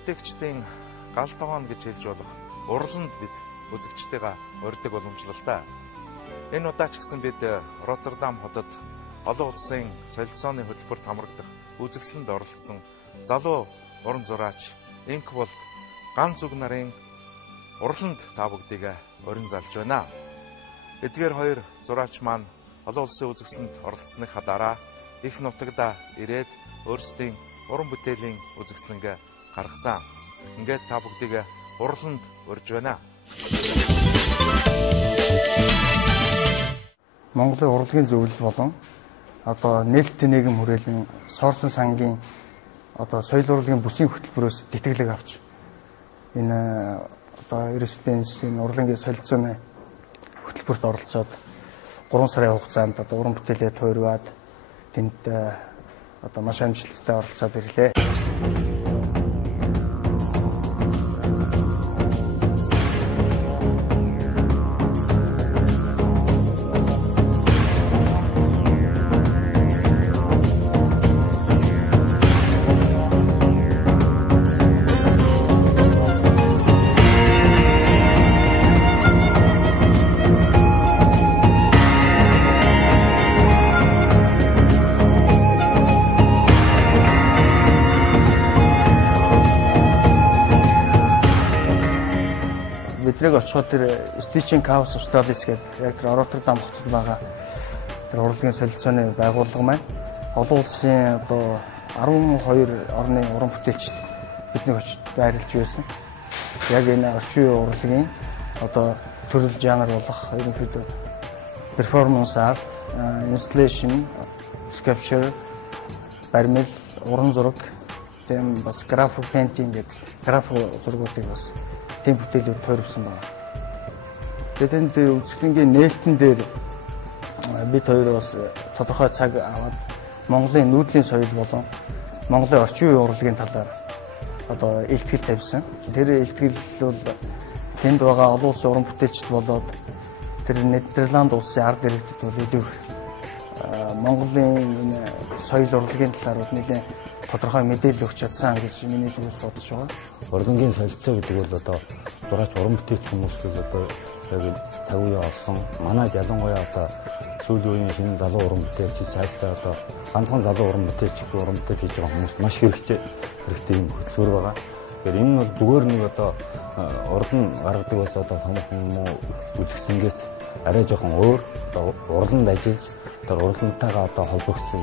бүтээгчдийн гал тогооно гэж хэлж болох урланд бид үзэгчтэйгээ урьдаг боломжлолтой. Энэ удаа ч гэсэн бид Роттердам хотод олон улсын солилцооны хөтөлбөрт хамрагдах үзэсгэлэнд оролцсон залуу уран зураач Инкволд ганц үг нарын урланд та бүгдийг урин залж байна. Эдгээр хоёр зураач маань олон улсын үзэсгэлэнд оролцсныхаа дараа их нутагта ирээд өөрсдийн уран бүтээлийн үзэсгэлэнгээ гаргасан. Ингээд та бүгдийг урланд урьж байна. Монголын урлагийн зөвлөл болон одоо нээлттэй нийгэм хүрээлэн Соорсон сангийн одоо соёл урлагийн бүсийн хөтөлбөрөөс тэтгэлэг авч энэ одоо Эрдэнэсийн урлагийн солилцооны хөтөлбөрт оролцоод 3 сарын хугацаанд одоо уран бүтээлээ туйрваад тэнд одоо маш амжилттай оролцоод ирлээ. Бидний очиход тэр Stitching House of Studies гэдэг яг тэр Роттердам хотод байгаа тэр урлагийн солилцооны байгууллага маань олон улсын одоо 12 орны уран бүтээлчд бидний очиж байрлаж байсан. Яг энэ орчин үеийн урлагийн одоо төрөл жанр болох ерөнхийдөө performance art, installation, sculpture, баримл, уран зураг, тийм бас graphic painting гэдэг график зургуудыг бас тийм бүтээлээр тойрвсон байна. Тэгээд энэ үзэсгэлэнгийн нээлтэн дээр бид хоёр бас тодорхой цаг аваад Монголын нүүдлийн соёл болон Монголын орчин үеийн урлагийн талаар одоо илтгэл тавьсан. Тэр илтгэл бол тэнд байгаа олон улсын уран бүтээлчд болоод тэр Нидерланд улсын ард иргэдэд бол илүү Монголын соёл урлагийн талаар нэгэн тодорхой мэдээлэл өгч чадсан гэж миний зүгээс бодож байгаа. Урлагийн солилцоо гэдэг бол одоо зураач уран бүтээч хүмүүс л одоо яг цаг үеэ олсон. Манайд ялангуяа одоо сүүлийн үеийн шинэ залуу уран бүтээлч цаашдаа одоо ганцхан залуу уран бүтээлч уран бүтээл хийж байгаа хүмүүст маш хэрэгтэй юм хөтөлбөр байгаа. Тэгэхээр энэ бол зүгээр нэг одоо урлан гаргадаг бас одоо томхон үзэсгэлэнгээс арай жоохон өөр урланд ажиллаж тэр урлагтайгаа одоо холбогдсон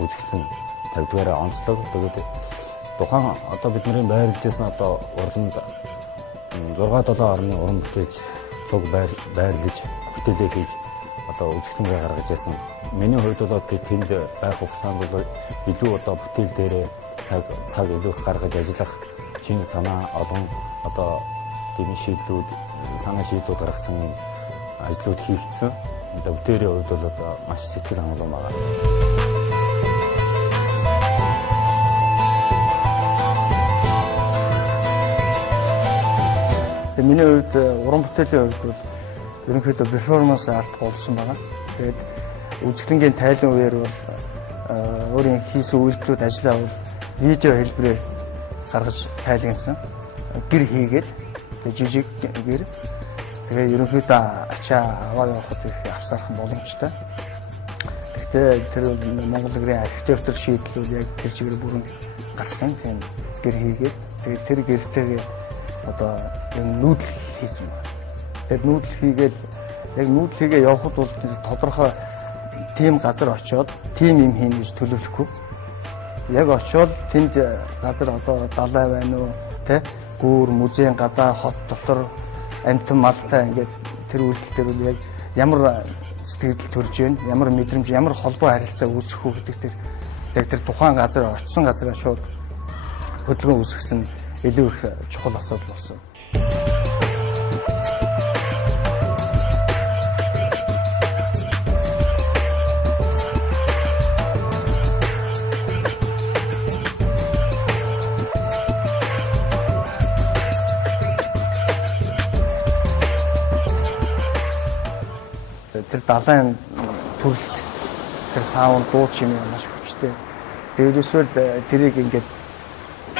үзэсгэлэн тавьдгаараа онцлог. Тэгээд тухайн одоо бидний байрлаж байсан одоо урланд 6-7 орны уран бүтээлч цуг байрлаж бүтээлээ хийж одоо үзэсгэлэнгээ гаргаж байсан. Миний хувьд бол тэнд байх хугацаанд бол илүү одоо бүтээл дээрээ цаг илүү их гаргаж ажиллах шинэ санаа олон одоо тийм шийдлүүд санаа шийдүүд гаргасан ажлууд хийгдсэн. Одоо бүтээрийн хувьд бол одоо маш сэтгэл хангалуун байна. Миний хувьд уран бүтээлийн хувьд бол ерөнхийдөө performance art болсон байгаа. Тэгээд үзэсгэлэнгийн тайлан үеэр бол өөрийн хийсэн үйлдэлүүд ажиллаа бол видео хэлбэрээр гаргаж тайлгнасан. Гэр хийгээд жижиг гэр. Тэгээд ерөнхийдөө ачаа аваа явахад их авсаархан боломжтой. Гэхдээ тэр Монгол гэрийн архитектур шийдлүүд яг тэр чигээр бүрэн гарсан. Тийм гэр хийгээд тэгээд тэр гэртэйгээ одоо нүүдэл хийсэн байна. Тэгээд нүүдэл хийгээд яг нүүдэл хийгээ явхад бол тодорхой тийм газар очиод тийм юм хийн гэж төлөвлөхгүй. Яг очиод тэнд газар одоо далай байна уу, тэ гүүр, музейн гадаа, хот дотор амтан малтай ингээд тэр үйлдэл дээр бол яг ямар сэтгэл төрж байна, ямар мэдрэмж, ямар холбоо харилцаа үүсэх үү гэдэг тэр тухайн газар очисон газараа шууд хөдөлгөөн үүсгэсэн илүү их чухал асуудал болсон. Тэр далайн төрөлт тэр саунд дуу чимээ маш хүчтэй. Тэгээд эсвэл тэрийг ингээд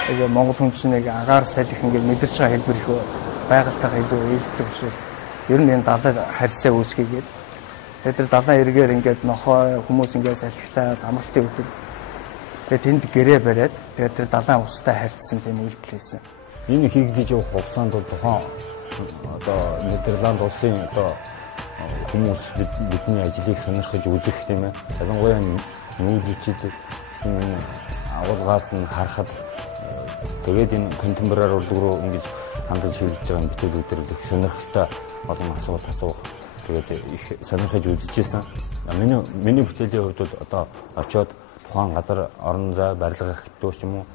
Тэгээ Монгол хүн чинь нэг агаар салхи ингээд мэдэрч байгаа хэлбэр их байгальтайгаа илүү ээлжтэй учраас ер нь энэ далай харилцаа үүсгэгээд тэр далайн эргээр ингээд нохой хүмүүс ингээд салхитаад амралтын өдөр тэгээд тэнд гэрээ бариад тэгээд тэр далайн устай харьцсан тийм үйлдэл хийсэн. Энэ хийгдэж явах хугацаанд тухайн одоо Нидерланд улсын одоо хүмүүс бидний ажлыг сонирхож үзэх тийм ээ. Ялангуяа нүүдэлчид гэсэн агуулгаас нь харахад тэгээд энэ контемпорари урлаг руу ингэж хандаж шилжиж байгаа бүтээлүүдээр их сонирхолтой олон асуулт асуух тэгээд их сонирхож үзэжсэн. Миний бүтээлийн хувьд бол одоо очиод тухайн газар орон зай барилга хэвтүү ч юм уу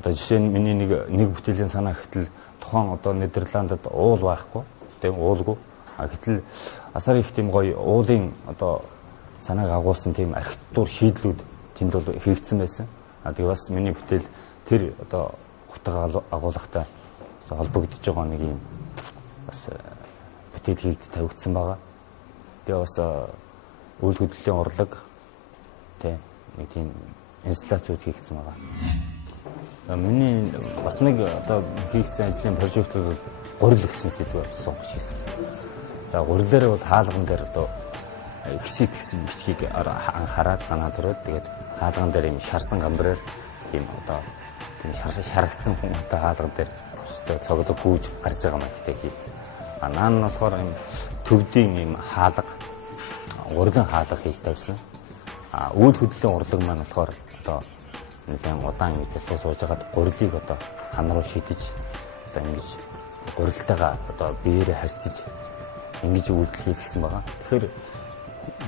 одоо жишээ нь миний нэг бүтээлийн санаа хэвтэл тухайн одоо Нидерландад уул байхгүй тийм уулгүй гэтэл асар их тийм гоё уулын одоо санааг агуулсан тийм архитектур шийдлүүд тэнд бол хийгдсэн байсан. Тэгээ бас миний бүтээл тэр одоо утга агуулгатай холбогдож байгаа нэг юм бас бүтээл хийгд тавигдсан байгаа. Тэгээ бас үйл хөдлөлийн урлаг тийм нэг тийм инсталляцууд хийгдсэн байгаа. Миний бас нэг одоо хийгдсэн ажлын прожект бол гурил гэсэн сэдвээр сонгож хийсэн. За гурилаараа бол хаалган дээр одоо ихсэт гэсэн бичгийг хараад санаад өрөөд тэгээд хаалган дээр юм шарсан гамбараар тийм одоо тийм шаргацсан хүн одоо хаалган дээр цоглог гүйж гарч байгаа юм ихтэй хийсэн. Наа нь болохоор юм төвдийн юм хаалга урилан хаалга хийж тавьсан. Үйл хөдлөлийн урлаг маань болохоор одоо нэгэн удаан үедээ сууж байгаад гурилыг одоо хан руу шидэж одоо ингэж гурилтайгаа одоо биеэрээ харьцаж ингэж үйлдэл хийлгсэн байгаа. Тэгэхээр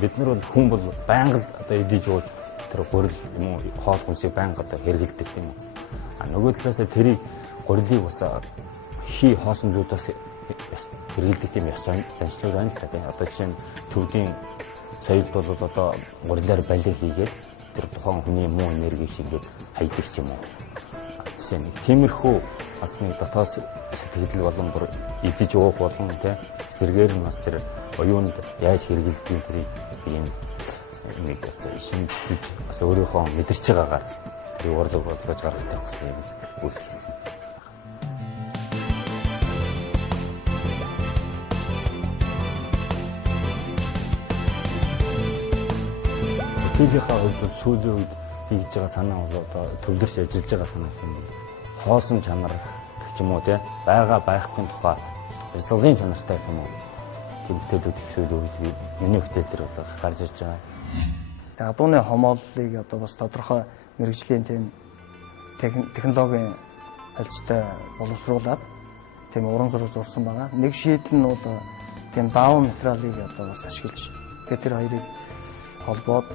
бид нар бол хүн бол байнга л одоо эдэж ууж тэр гурил юм уу хоол хүнсийг байнга одоо хэрэгэлдэг юм уу. Нөгөө талаас тэрийг гурилыг бас хоосонлуудаас хэрэгэлдэг юм ёс заншлаг байна л та. Одоо жишээ нь төвдийн соёлд бол одоо гурилаар балиг хийгээд тэр тухайн хүний муу энерги шингээд хайдаг ч юм уу. Жишээ нь тиймэрхүү бас нэг дотоод сэтгэл болон бүр идэж уух болон тий зэргээр нь бас тэр оюунд яаж хэрэгэлдэг тэрийг юм нэг бас шинжлэж бас өөрийнхөө мэдэрч байгаагаар тэр урлаг болгож гаргах гэсэн юм үйл хийсэн. Тийхээ хувьд сүүлийн үед хийж байгаа санаа бол одоо төвлөрч ажиллаж байгаа санаа юм бол хоосон чанар гэх юм уу те байгаа байхгүй тухай ажлын чанартай юм уу тийм бүтээлүүд их сүүлийн үед миний бүтээл төр бол гарч ирж байгаа. Тэгээ адууны хомооллыг одоо бас тодорхой мэрэгжлийн тийм технологийн ажилтай боловсруулад тийм уран зураг зурсан байгаа. Нэг шийдэл нь бол тийм даун материалыг одоо бас ашиглаж тэгээ тэр хоёрыг холбоод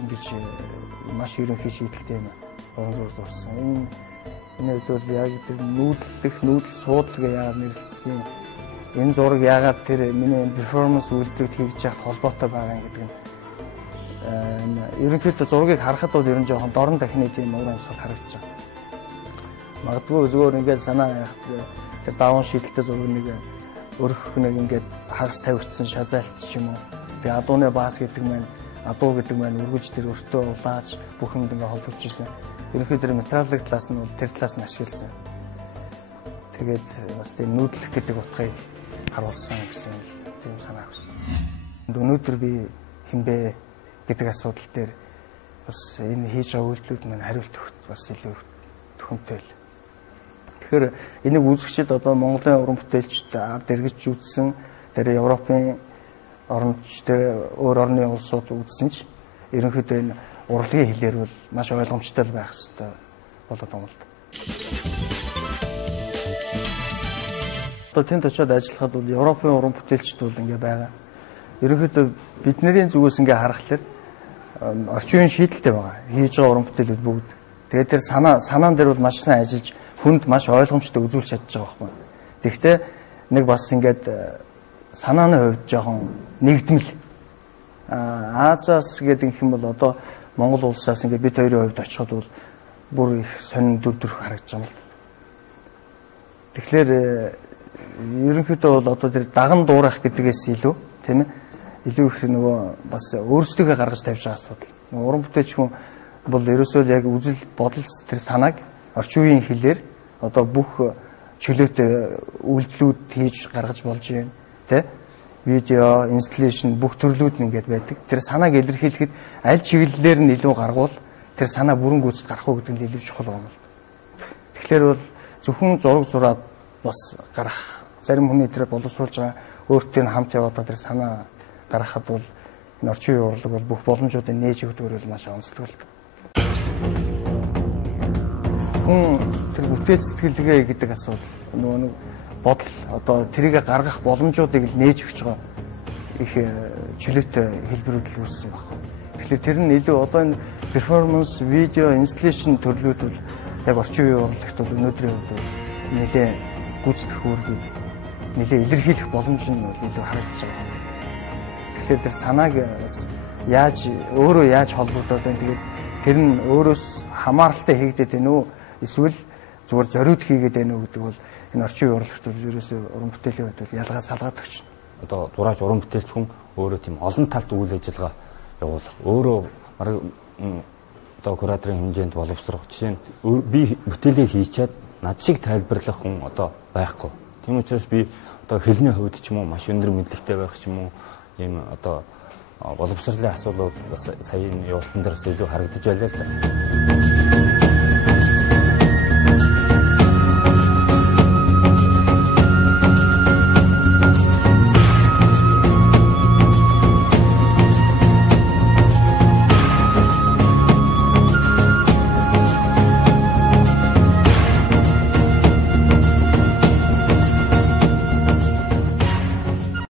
ингэж маш ерөнхий шийдэлтэй юм уран зураг зурсан. Энэ үед бол яг тэр нүүдэл суудлыг яагаад нэрлэлсэн энэ зураг яагаад тэр миний перформанс үйлдвэрт хийж яхад холбоотой байгаа гэдэг нь ерөнхийдөө зургийг харахад бол ер нь жоохон дорн дахины тийм уран амьсгал харагдаж байгаа. Магадгүй зүгээр ингээд санаа яхад тэр даун шийдэлтэй зураг нэг өргөх нэг ингээд хагас тавигдсан шазаалт ч юм уу. Тэгээ адууны баас гэдэг маань адуу гэдэг маань өргөж тэр өртөө улааж бүх юмд ингээд холбогдож ирсэн. Ерөнхийдөө тэр материалын талаас нь бол тэр талаас нь ашигласан. Тэгээд бас тийм нүүдлэх гэдэг утгыг харуулсан гэсэн тийм санаа авсан. Өнөөдөр би хинбэ гэдэг асуудал дээр бас энэ хийж байгаа үйлдэлүүд маань хариулт өгөх бас илүү төхөмтэй л. Тэгэхээр энийг үзэгчид одоо Монголын уран бүтээлчд ард эргэж үзсэн тэр Европын орночтой өөр орны улсууд үзсэн ч ерөнхийдөө энэ урлагийн хэлээр бол маш ойлгомжтой байх хэрэгтэй болоод байгаа юм л да. Одоо тэнд очиод ажиллахад бол Европын уран бүтээлчд бол ингээ байгаа. Ерөнхийдөө бидний зүгээс ингээ харахад орчин үеийн шийдэлтэй байгаа. Хийж байгаа уран бүтээлүүд бүгд. Тэгээд тэр санаан дээр бол маш сайн ажиллаж хүнд маш ойлгомжтой үзүүлж чадж байгаа байхгүй. Тэгэхдээ нэг бас ингээд санааны хувьд жоохон нэгдмэл. Азиас гэдэг юм бол одоо Монгол улсаас ингээд бид хоёрын хувьд очиход бол бүр их сонин дүрх харагдаж байгаа юм л. Тэгэхээр ерөнхийдөө бол одоо тэр даган дуурах гэдгээс илүү тийм ээ илүү их нөгөө бас өөрсдөө гаргаж тавьж байгаа асуудал. Уран бүтээлч хүн бол ерөөсөө яг үзэл бодол тэр санааг орчин үеийн хэлээр одоо бүх чөлөөтэй үйлдэлүүд хийж гаргаж болж байна. Тэ? Видео, инсталляшн бүх төрлүүд нь ингээд байдаг. Тэр санааг илэрхийлэхэд аль чиглэлээр нь илүү гаргуул тэр санаа бүрэн гүйцэд гарах уу гэдэг нь илүү чухал байна. Тэгэхээр бол зөвхөн зураг зураад бас гарах зарим хүний тэр боловсруулж байгаа өөртөө хамт яваад тэр санаа гаргахад бол энэ орчин үеийн урлаг бол бүх боломжуудыг нээж өгдөг бол маш онцлог л. Хүн тэр бүтээл сэтгэлгээ гэдэг асуудал нөгөө нэг бодол одоо тэрийг гаргах боломжуудыг л нээж өгч байгаа их чөлөөтэй хэлбэрүүд үүссэн байна. Тэгэхээр тэр нь илүү одоо энэ перформанс, видео, инсталляшн төрлүүд бол яг орчин үеийн урлагт бол өнөөдрийн үед нэлээд гүйцэтгэх үүргийг нэлээд илэрхийлэх боломж нь илүү харагдаж байгаа. Тэгэхээр тэр санааг яаж өөрөө яаж холбогдоод байна. Тэгээд тэр нь өөрөөс хамааралтай хийгдээд байна уу? Эсвэл зүгээр зориуд хийгээд байна уу гэдэг бол энэ орчин үеийн урлагт бол ерөөсөө уран бүтээлийн хувьд бол ялгаа салгаад өгч байна. Одоо зураач уран бүтээлч хүн өөрөө тийм олон талт үйл ажиллагаа явуулах. Өөрөө одоо кураторын хэмжээнд боловсрох. Жишээ нь би бүтээлээ хийчихэд над шиг тайлбарлах хүн одоо байхгүй. Тийм учраас би одоо хэлний хувьд ч юм уу маш өндөр мэдлэгтэй байх ч юм уу ийм одоо боловсролын асуудлууд бас саяны явуултан дээрээс илүү харагдаж байлаа л да.